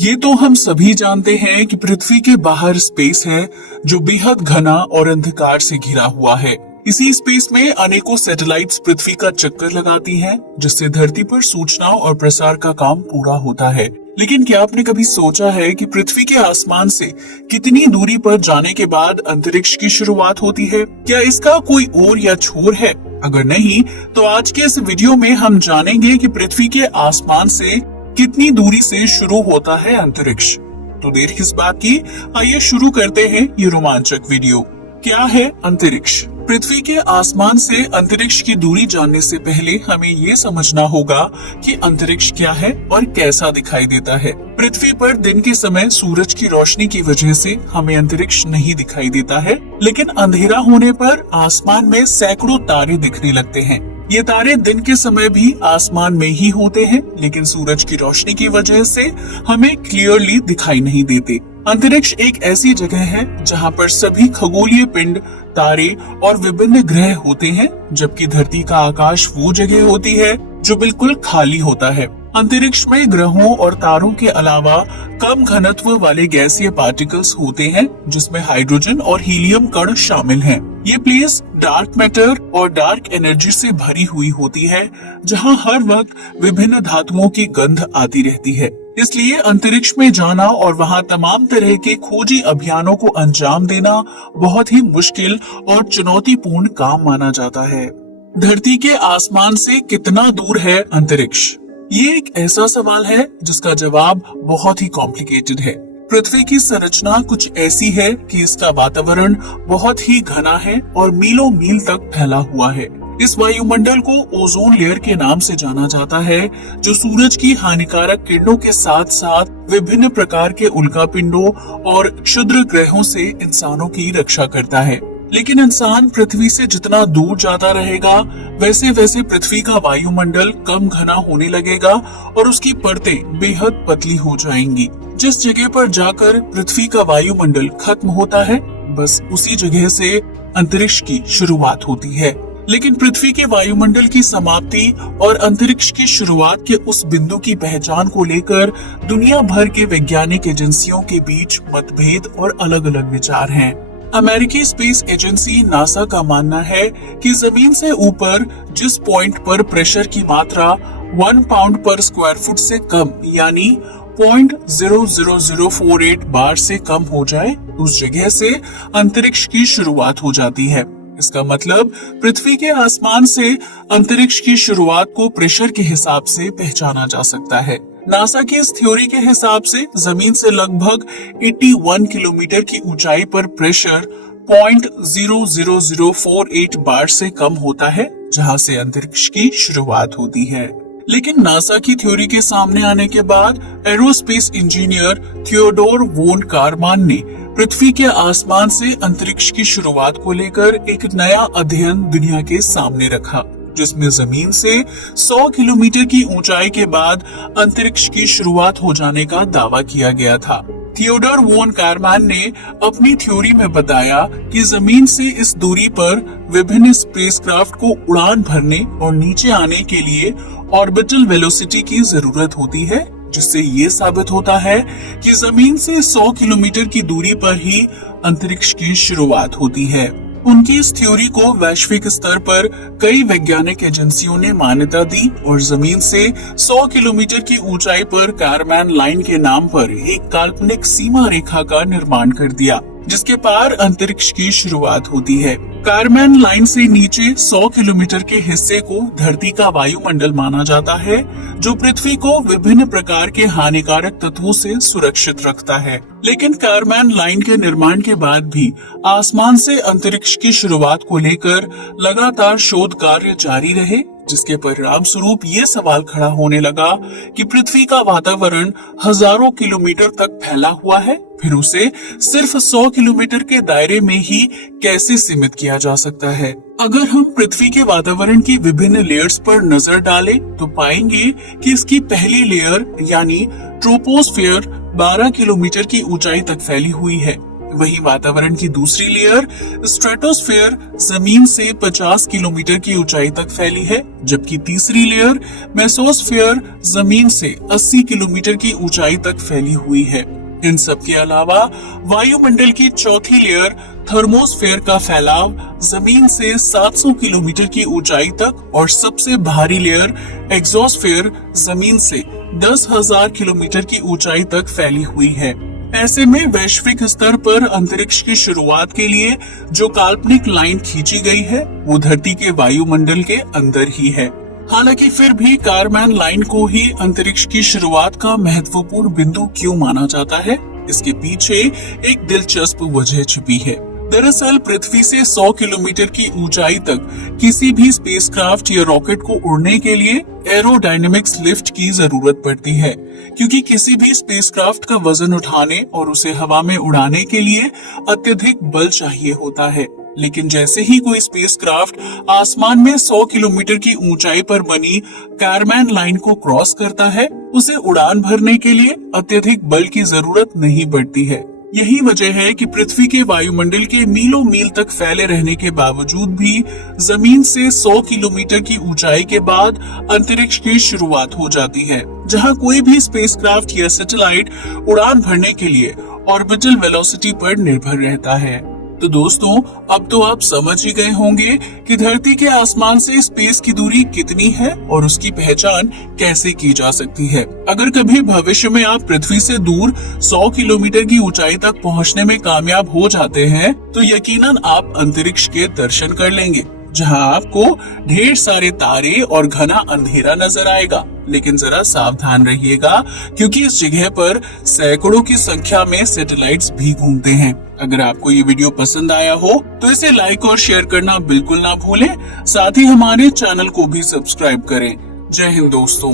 ये तो हम सभी जानते हैं कि पृथ्वी के बाहर स्पेस है जो बेहद घना और अंधकार से घिरा हुआ है। इसी स्पेस में अनेकों सैटेलाइट्स पृथ्वी का चक्कर लगाती हैं, जिससे धरती पर सूचनाओं और प्रसार का काम पूरा होता है। लेकिन क्या आपने कभी सोचा है कि पृथ्वी के आसमान से कितनी दूरी पर जाने के बाद अंतरिक्ष की शुरुआत होती है? क्या इसका कोई ओर या छोर है? अगर नहीं, तो आज के इस वीडियो में हम जानेंगे कि पृथ्वी के आसमान से कितनी दूरी से शुरू होता है अंतरिक्ष। तो देर किस बात की, आइए शुरू करते हैं ये रोमांचक वीडियो। क्या है अंतरिक्ष? पृथ्वी के आसमान से अंतरिक्ष की दूरी जानने से पहले हमें ये समझना होगा कि अंतरिक्ष क्या है और कैसा दिखाई देता है। पृथ्वी पर दिन के समय सूरज की रोशनी की वजह से हमें अंतरिक्ष नहीं दिखाई देता है, लेकिन अंधेरा होने पर आसमान में सैकड़ों तारे दिखने लगते हैं। ये तारे दिन के समय भी आसमान में ही होते हैं, लेकिन सूरज की रोशनी की वजह से हमें क्लियरली दिखाई नहीं देते। अंतरिक्ष एक ऐसी जगह है जहाँ पर सभी खगोलीय पिंड, तारे और विभिन्न ग्रह होते हैं, जबकि धरती का आकाश वो जगह होती है जो बिल्कुल खाली होता है। अंतरिक्ष में ग्रहों और तारों के अलावा कम घनत्व वाले गैसीय पार्टिकल्स होते हैं, जिसमें हाइड्रोजन और हीलियम कण शामिल हैं। ये प्लेस डार्क मैटर और डार्क एनर्जी से भरी हुई होती है, जहां हर वक्त विभिन्न धातुओं की गंध आती रहती है। इसलिए अंतरिक्ष में जाना और वहां तमाम तरह के खोजी अभियानों को अंजाम देना बहुत ही मुश्किल और चुनौतीपूर्ण काम माना जाता है। धरती के आसमान से कितना दूर है अंतरिक्ष? ये एक ऐसा सवाल है जिसका जवाब बहुत ही कॉम्प्लिकेटेड है। पृथ्वी की संरचना कुछ ऐसी है कि इसका वातावरण बहुत ही घना है और मीलों मील तक फैला हुआ है। इस वायुमंडल को ओजोन लेयर के नाम से जाना जाता है, जो सूरज की हानिकारक किरणों के साथ साथ विभिन्न प्रकार के उल्कापिंडों और क्षुद्र ग्रहों से इंसानों की रक्षा करता है। लेकिन इंसान पृथ्वी से जितना दूर जाता रहेगा, वैसे वैसे पृथ्वी का वायुमंडल कम घना होने लगेगा और उसकी परतें बेहद पतली हो जाएंगी। जिस जगह पर जाकर पृथ्वी का वायुमंडल खत्म होता है, बस उसी जगह से अंतरिक्ष की शुरुआत होती है। लेकिन पृथ्वी के वायुमंडल की समाप्ति और अंतरिक्ष की शुरुआत के उस बिंदु की पहचान को लेकर दुनिया भर के वैज्ञानिक एजेंसियों के बीच मतभेद और अलग अलग विचार हैं। अमेरिकी स्पेस एजेंसी नासा का मानना है कि जमीन से ऊपर जिस पॉइंट पर प्रेशर की मात्रा 1 पाउंड पर स्क्वायर फुट से कम यानी 0.00048 बार से कम हो जाए, उस जगह से अंतरिक्ष की शुरुआत हो जाती है। इसका मतलब पृथ्वी के आसमान से अंतरिक्ष की शुरुआत को प्रेशर के हिसाब से पहचाना जा सकता है। नासा की इस थ्योरी के हिसाब से जमीन से लगभग 81 किलोमीटर की ऊंचाई पर प्रेशर 0.00048 बार से कम होता है, जहां से अंतरिक्ष की शुरुआत होती है। लेकिन नासा की थ्योरी के सामने आने के बाद एरोस्पेस इंजीनियर थियोडोर वोन कारमान ने पृथ्वी के आसमान से अंतरिक्ष की शुरुआत को लेकर एक नया अध्ययन दुनिया के सामने रखा, जिसमें जमीन से 100 किलोमीटर की ऊंचाई के बाद अंतरिक्ष की शुरुआत हो जाने का दावा किया गया था। थियोडोर वोन कारमान ने अपनी थ्योरी में बताया कि जमीन से इस दूरी पर विभिन्न स्पेसक्राफ्ट को उड़ान भरने और नीचे आने के लिए ऑर्बिटल वेलोसिटी की जरूरत होती है, जिससे ये साबित होता है कि जमीन से 100 किलोमीटर की दूरी पर ही अंतरिक्ष की शुरुआत होती है। उनकी इस थ्योरी को वैश्विक स्तर पर कई वैज्ञानिक एजेंसियों ने मान्यता दी और जमीन से 100 किलोमीटर की ऊंचाई पर कारमैन लाइन के नाम पर एक काल्पनिक सीमा रेखा का निर्माण कर दिया, जिसके पार अंतरिक्ष की शुरुआत होती है। कारमैन लाइन से नीचे 100 किलोमीटर के हिस्से को धरती का वायुमंडल माना जाता है, जो पृथ्वी को विभिन्न प्रकार के हानिकारक तत्वों से सुरक्षित रखता है। लेकिन कारमैन लाइन के निर्माण के बाद भी आसमान से अंतरिक्ष की शुरुआत को लेकर लगातार शोध कार्य जारी रहे, जिसके परिणाम स्वरूप ये सवाल खड़ा होने लगा कि पृथ्वी का वातावरण हजारों किलोमीटर तक फैला हुआ है, फिर उसे सिर्फ 100 किलोमीटर के दायरे में ही कैसे सीमित किया जा सकता है। अगर हम पृथ्वी के वातावरण की विभिन्न लेयर्स पर नजर डालें, तो पाएंगे कि इसकी पहली लेयर यानी ट्रोपोस्फियर 12 किलोमीटर की ऊंचाई तक फैली हुई है। वहीं वातावरण की दूसरी लेयर स्ट्रेटोस्फेयर जमीन से 50 किलोमीटर की ऊंचाई तक फैली है, जबकि तीसरी लेयर मेसोस्फेयर जमीन से 80 किलोमीटर की ऊंचाई तक फैली हुई है। इन सब के अलावा वायुमंडल की चौथी लेयर थर्मोस्फेयर का फैलाव जमीन से 700 किलोमीटर की ऊंचाई तक और सबसे भारी लेयर एग्जोस्फेयर जमीन से 10,000 किलोमीटर की ऊंचाई तक फैली हुई है। ऐसे में वैश्विक स्तर पर अंतरिक्ष की शुरुआत के लिए जो काल्पनिक लाइन खींची गई है वो धरती के वायुमंडल के अंदर ही है। हालांकि फिर भी कारमैन लाइन को ही अंतरिक्ष की शुरुआत का महत्वपूर्ण बिंदु क्यों माना जाता है, इसके पीछे एक दिलचस्प वजह छिपी है। दरअसल पृथ्वी से 100 किलोमीटर की ऊंचाई तक किसी भी स्पेसक्राफ्ट या रॉकेट को उड़ने के लिए एरोडायनेमिक्स लिफ्ट की जरूरत पड़ती है, क्योंकि किसी भी स्पेसक्राफ्ट का वजन उठाने और उसे हवा में उड़ाने के लिए अत्यधिक बल चाहिए होता है। लेकिन जैसे ही कोई स्पेसक्राफ्ट आसमान में 100 किलोमीटर की ऊंचाई पर बनी कारमैन लाइन को क्रॉस करता है, उसे उड़ान भरने के लिए अत्यधिक बल की जरूरत नहीं पड़ती है। यही वजह है कि पृथ्वी के वायुमंडल के मीलों मील तक फैले रहने के बावजूद भी जमीन से 100 किलोमीटर की ऊंचाई के बाद अंतरिक्ष की शुरुआत हो जाती है, जहां कोई भी स्पेसक्राफ्ट या सैटेलाइट उड़ान भरने के लिए ऑर्बिटल वेलोसिटी पर निर्भर रहता है। तो दोस्तों, अब तो आप समझ ही गए होंगे कि धरती के आसमान से स्पेस की दूरी कितनी है और उसकी पहचान कैसे की जा सकती है। अगर कभी भविष्य में आप पृथ्वी से दूर 100 किलोमीटर की ऊंचाई तक पहुंचने में कामयाब हो जाते हैं, तो यकीनन आप अंतरिक्ष के दर्शन कर लेंगे, जहां आपको ढेर सारे तारे और घना अंधेरा नजर आएगा। लेकिन जरा सावधान रहिएगा, क्योंकि इस जगह पर सैकड़ों की संख्या में सैटेलाइट्स भी घूमते हैं। अगर आपको ये वीडियो पसंद आया हो तो इसे लाइक और शेयर करना बिल्कुल ना भूलें। साथ ही हमारे चैनल को भी सब्सक्राइब करें। जय हिंद दोस्तों।